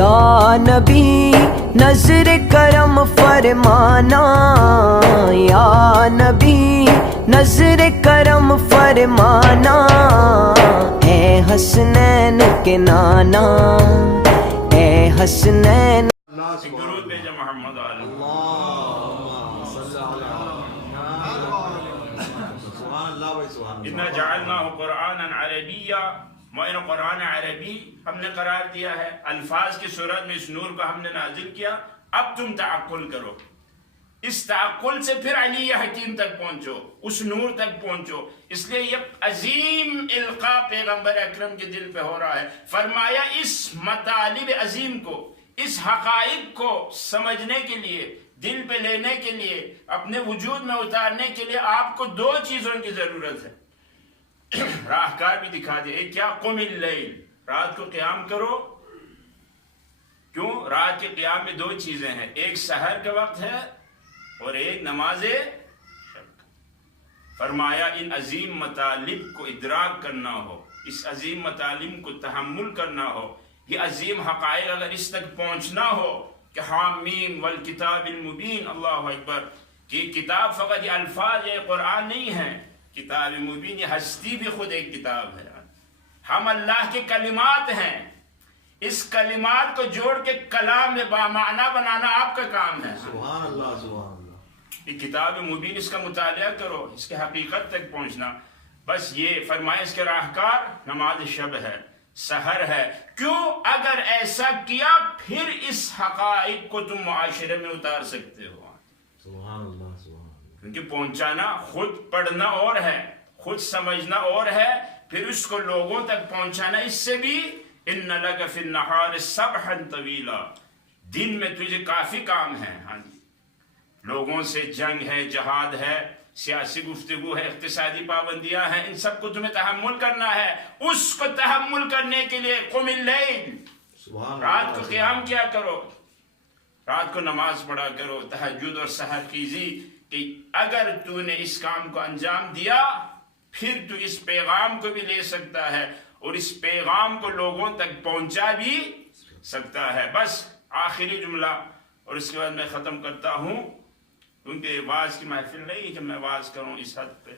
یا نبی نظر کرم فرمانا، یا نبی نظر کرم فرمانا، اے حسنین کے نانا، اے حسنین. درود بھیجا محمد علیہ اِنَّا جَعَلْنَاهُ قُرْآنًا عَرَبِيًّا، معین قرآن عربی ہم نے قرار دیا ہے. الفاظ کی صورت میں اس نور کو ہم نے نازل کیا. اب تم تعقل کرو، اس تعقل سے پھر علی حکیم تک پہنچو، اس نور تک پہنچو. اس لیے یہ عظیم القاء پیغمبر اکرم کے دل پہ ہو رہا ہے. فرمایا اس مطالب عظیم کو، اس حقائق کو سمجھنے کے لیے، دل پہ لینے کے لیے، اپنے وجود میں اتارنے کے لیے آپ کو دو چیزوں کی ضرورت ہے. راہکار بھی دکھا دے. ایک کیا؟ قم اللیل، رات کو قیام کرو. کیوں؟ رات کے قیام میں دو چیزیں ہیں، ایک سحر کا وقت ہے اور ایک نماز شب. فرمایا ان عظیم مطالب کو ادراک کرنا ہو، اس عظیم مطالب کو تحمل کرنا ہو، یہ عظیم حقائق اگر اس تک پہنچنا ہو کہ حامیم والکتاب المبین، اللہ اکبر، کہ کتاب فقط یہ الفاظ یہ قرآن نہیں ہے، کتاب مبین یہ ہستی بھی خود ایک کتاب ہے. ہم اللہ کے کلمات ہیں، اس کلمات کو جوڑ کے کلام میں بامعنی بنانا آپ کا کام ہے. سبحان اللہ سبحان اللہ. یہ کتاب مبین، اس کا مطالعہ کرو، اس کے حقیقت تک پہنچنا. بس یہ فرمائے اس کے راہکار نماز شب ہے، سحر ہے. کیوں؟ اگر ایسا کیا پھر اس حقائق کو تم معاشرے میں اتار سکتے ہو. سبحان اللہ سبحان اللہ. کیونکہ پہنچانا، خود پڑھنا اور ہے، خود سمجھنا اور ہے، پھر اس کو لوگوں تک پہنچانا اس سے بھی. ان لک فی النہار سبحا طویلا، دن میں تجھے کافی کام ہے. ہاں جی، لوگوں سے جنگ ہے، جہاد ہے، سیاسی گفتگو ہے، اقتصادی پابندیاں ہیں، ان سب کو تمہیں تحمل کرنا ہے. اس کو تحمل کرنے کے لیے قم اللیل، رات کو قیام کیا کرو، رات کو نماز پڑھا کرو، تہجد اور سحر کیجی. کہ اگر تو نے اس کام کو انجام دیا پھر تو اس پیغام کو بھی لے سکتا ہے اور اس پیغام کو لوگوں تک پہنچا بھی سکتا ہے. بس آخری جملہ اور اس کے بعد میں ختم کرتا ہوں، کیونکہ واعظ کی محفل نہیں کہ میں واعظ کروں اس حد پہ.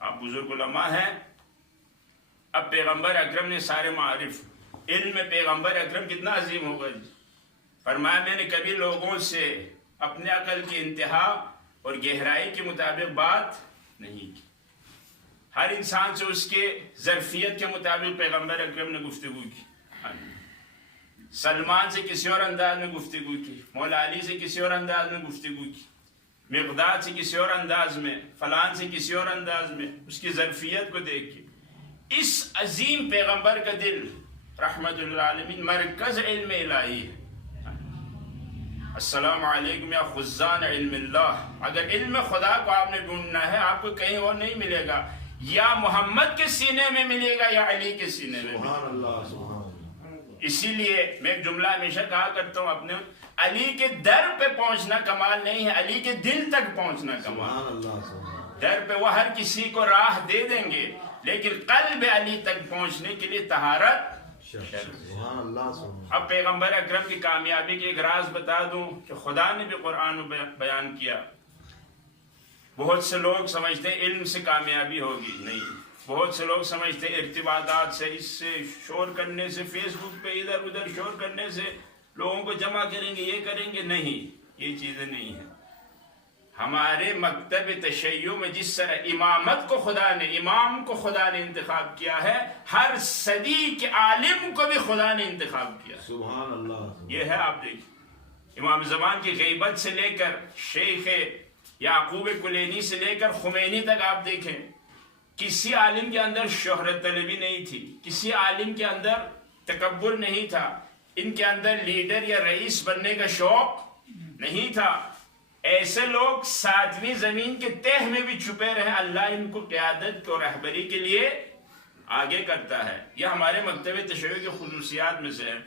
آپ بزرگ علماء ہیں. اب پیغمبر اکرم نے سارے معارف، علم میں پیغمبر اکرم کتنا عظیم ہوگا جی. فرمایا میں نے کبھی لوگوں سے اپنے عقل کی انتہا اور گہرائی کے مطابق بات نہیں کی. ہر انسان سے اس کے ظرفیت کے مطابق پیغمبر اکرم نے گفتگو کی. سلمان سے کسی اور انداز میں گفتگو کی، مولا علی سے کسی اور انداز میں گفتگو کی، مقداد سے کسی اور انداز میں، فلان سے کسی اور انداز میں. اس کی ظرفیت کو دیکھ کے اس عظیم پیغمبر کا دل رحمت للعالمین مرکز علم الہی ہے. السلام علیکم یا خزان علم اللہ. اگر علم خدا کو آپ نے ڈھونڈنا ہے آپ کو کہیں اور نہیں ملے گا، یا محمد کے سینے میں ملے گا یا علی کے سینے میں. سبحان اللہ سبحان اللہ. اسی لیے میں ایک جملہ ہمیشہ کہا کرتا ہوں اپنے، علی کے در پہ پہنچنا کمال نہیں ہے، علی کے دل تک پہنچنا کمال. سبحان اللہ سبحان اللہ. در پہ وہ ہر کسی کو راہ دے دیں گے، لیکن قلب علی تک پہنچنے کے لیے طہارت. سبحان اللہ سبحان اللہ. اب پیغمبر اکرم کی کامیابی کے ایک راز بتا دوں کہ خدا نے بھی قرآن میں بیان کیا. بہت سے لوگ سمجھتے ہیں علم سے کامیابی ہوگی، نہیں. بہت سے لوگ سمجھتے ہیں ارتباطات سے، اس سے شور کرنے سے، فیس بک پہ ادھر ادھر شور کرنے سے لوگوں کو جمع کریں گے، یہ کریں گے. نہیں، یہ چیزیں نہیں ہیں. ہمارے مکتب تشیع میں جس طرح امامت کو خدا نے، امام کو خدا نے انتخاب کیا ہے، ہر صدی کے عالم کو بھی خدا نے انتخاب کیا. سبحان اللہ. یہ ہے، آپ دیکھیں امام زمان کی غیبت سے لے کر شیخ یعقوب کلینی سے لے کر خمینی تک آپ دیکھیں، کسی عالم کے اندر شہرت طلبی نہیں تھی، کسی عالم کے اندر تکبر نہیں تھا، ان کے اندر لیڈر یا رئیس بننے کا شوق نہیں تھا. ایسے لوگ ساتویں زمین کے تہ میں بھی چھپے رہے، اللہ ان کو قیادت اور رہبری کے لیے آگے کرتا ہے. یہ ہمارے مکتب تشیع کی خصوصیات میں سے ہے.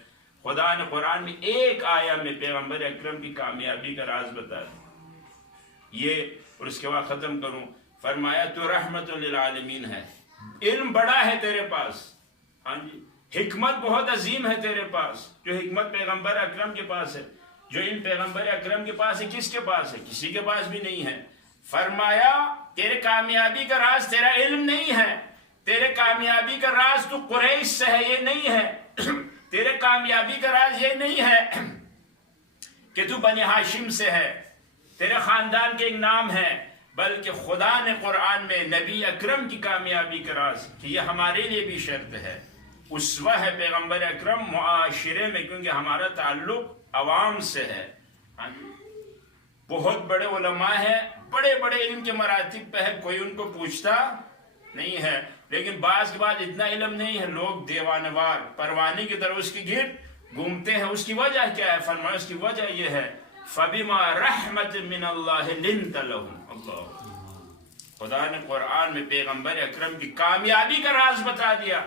خدا نے قرآن میں ایک آیا میں پیغمبر اکرم کی کامیابی کا راز بتا دیا. یہ اور اس کے بعد ختم کروں. فرمایا تو رحمت للعالمین ہے، علم بڑا ہے تیرے پاس. ہاں جی، حکمت بہت عظیم ہے تیرے پاس، جو حکمت پیغمبر اکرم کے پاس ہے، جو علم پیغمبر اکرم کے پاس ہے، کس کے پاس ہے؟ کسی کے پاس بھی نہیں ہے۔ فرمایا تیرے کامیابی کا راز تیرا علم نہیں ہے، تیرے کامیابی کا راز تو قریش سے ہے، یہ نہیں ہے۔ تیرے کامیابی کا راز یہ نہیں ہے کہ تو بنی ہاشم سے ہے، تیرے خاندان کے ایک نام ہے، بلکہ خدا نے قرآن میں نبی اکرم کی کامیابی کا راز کہ یہ ہمارے لیے بھی شرط ہے، اسوہ ہے پیغمبر اکرم معاشرے میں، کیونکہ ہمارا تعلق عوام سے ہے۔ بہت بڑے علماء ہیں، بڑے بڑے علم کے مراتب پہ ہے، کوئی ان کو پوچھتا نہیں ہے، لیکن بعض کے بعد اتنا علم نہیں ہے، لوگ دیوانوار پروانے کی طرح اس کی گرد گھومتے ہیں۔ اس کی وجہ کیا ہے؟ فرمایا اس کی وجہ یہ ہے فَبِمَا رَحْمَةٍ مِّنَ اللَّهِ لِنْتَ لَهُمْ۔ اللہ، خدا نے قرآن میں پیغمبر اکرم کی کامیابی کا راز بتا دیا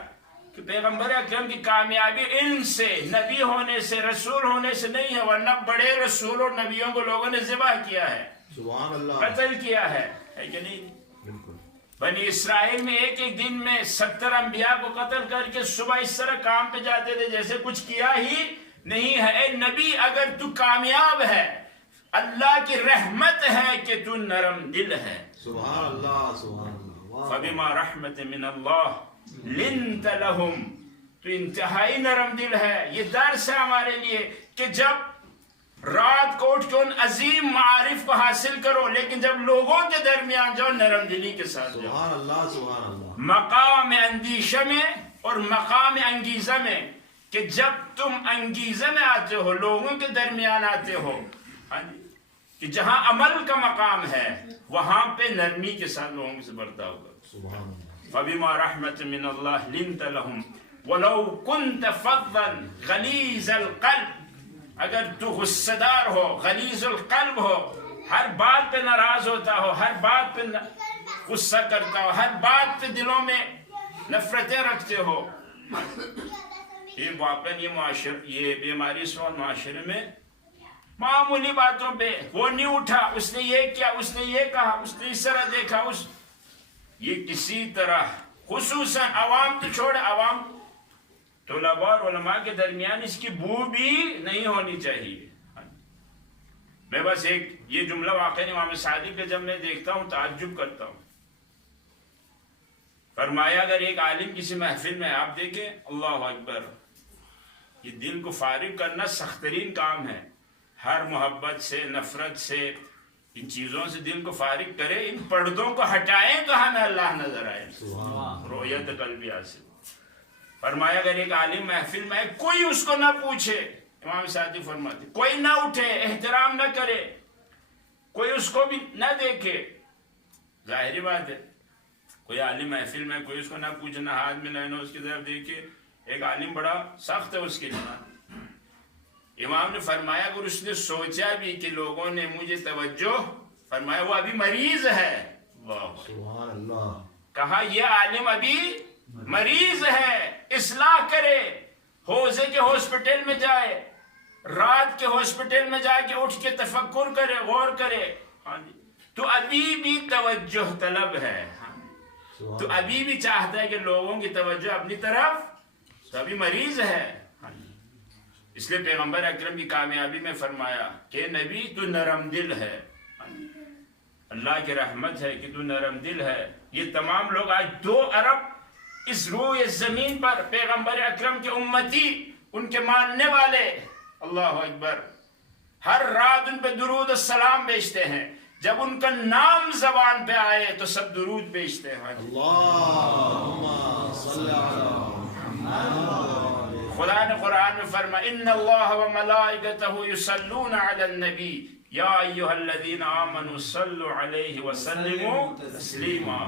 کہ پیغمبر اکرم کی کامیابی علم سے، نبی ہونے سے، رسول ہونے سے نہیں ہے، ورنہ بڑے رسول اور نبیوں کو لوگوں نے ذبح کیا ہے، سبحان اللہ، قتل کیا ہے کہ نہیں؟ بالکل۔ بنی اسرائیل میں ایک ایک دن میں 70 انبیاء کو قتل کر کے صبح اس طرح کام پہ جاتے تھے جیسے کچھ کیا ہی نہیں ہے۔ اے نبی، اگر تو کامیاب ہے، اللہ کی رحمت ہے کہ تو نرم دل ہے۔ سبحان اللہ، سبحان اللہ۔ فَبِمَا رَحْمَةٍ مِّنَ اللَّهِ لِنْتَ لَهُمْ، تو انتہائی نرم دل ہے۔ یہ درس ہے ہمارے لیے کہ جب رات کو اٹھ کے ان عظیم معارف کو حاصل کرو، لیکن جب لوگوں کے درمیان جاؤ نرم دلی کے ساتھ جاؤ۔ سبحان اللہ، سبحان اللہ۔ مقام اندیشہ میں اور مقام انگیزہ میں، کہ جب تم انگیزہ میں آتے ہو، لوگوں کے درمیان آتے ہو، کہ جہاں عمل کا مقام ہے وہاں پہ نرمی کے ساتھ لوگوں سے برتاؤ کرو۔ سبحان اللہ۔ فَبِمَا رَحْمَةٍ مِّنَ اللَّهِ لِنْتَ لَهُمْ وَلَوْ كُنْتَ فَضًّا غَلِيظَ الْقَلْبِ، اگر تو غصہ دار ہو، غلیظ القلب ہو، ہر بات پہ ناراض ہوتا ہو، ہر بات پہ غصہ کرتا ہو، ہر بات پہ دلوں میں نفرتیں رکھتے ہو، یہ واقعاً یہ بیماری سو معاشرے میں معمولی باتوں پہ وہ نہیں اٹھا، اس نے یہ کیا، اس نے یہ کہا، اس نے اس طرح دیکھا، یہ کسی طرح خصوصاً عوام تو چھوڑے، عوام طلباء اور علماء کے درمیان اس کی بو بھی نہیں ہونی چاہیے۔ میں بس ایک یہ جملہ واقعی امام صادق پہ جب میں دیکھتا ہوں تعجب کرتا ہوں۔ فرمایا اگر ایک عالم کسی محفل میں، آپ دیکھیں اللہ اکبر، یہ دل کو فارغ کرنا سخت ترین کام ہے، ہر محبت سے، نفرت سے، ان چیزوں سے دل کو فارغ کرے، ان پردوں کو ہٹائیں تو ہمیں اللہ نظر آئے، رؤیت قلبی حاصل۔ فرمایا اگر ایک عالم محفل میں کوئی اس کو نہ پوچھے، امام صادق فرماتے کوئی نہ اٹھے، احترام نہ کرے، کوئی اس کو بھی نہ دیکھے، ظاہری بات ہے کوئی عالم محفل میں کوئی اس کو نہ پوچھے، نہ ہاتھ میں نہ اس کی طرف دیکھے، ایک عالم بڑا سخت ہے اس کے لیے۔ امام نے فرمایا اگر اس نے سوچا بھی کہ لوگوں نے مجھے توجہ، فرمایا وہ ابھی مریض ہے۔ سبحان اللہ۔ کہا یہ عالم ابھی مریض ہے، اصلاح کرے، حوضے کے ہاسپٹل میں جائے، رات کے ہاسپٹل میں جا کے اٹھ کے تفکر کرے، غور کرے، تو ابھی بھی توجہ طلب ہے، تو ابھی بھی چاہتا ہے کہ لوگوں کی توجہ اپنی طرف، تو ابھی مریض ہے۔ اس لیے پیغمبر اکرم کی کامیابی میں فرمایا کہ نبی تو نرم دل ہے، اللہ کی رحمت ہے کہ تو نرم دل ہے۔ یہ تمام لوگ آج 2 ارب اس روئے زمین پر پیغمبر اکرم کے امتی، ان کے ماننے والے، اللہ اکبر، ہر رات ان پہ درود و سلام بیچتے ہیں، جب ان کا نام زبان پہ آئے تو سب درود بیچتے ہیں۔ اللہم صلی علی محمد۔ خدا نے قرآن میں فرمایا ان اللہ و ملائکتہ یصلون علی النبی یا ایھا الذین آمنوا صلوا علیہ وسلموا تسلیما۔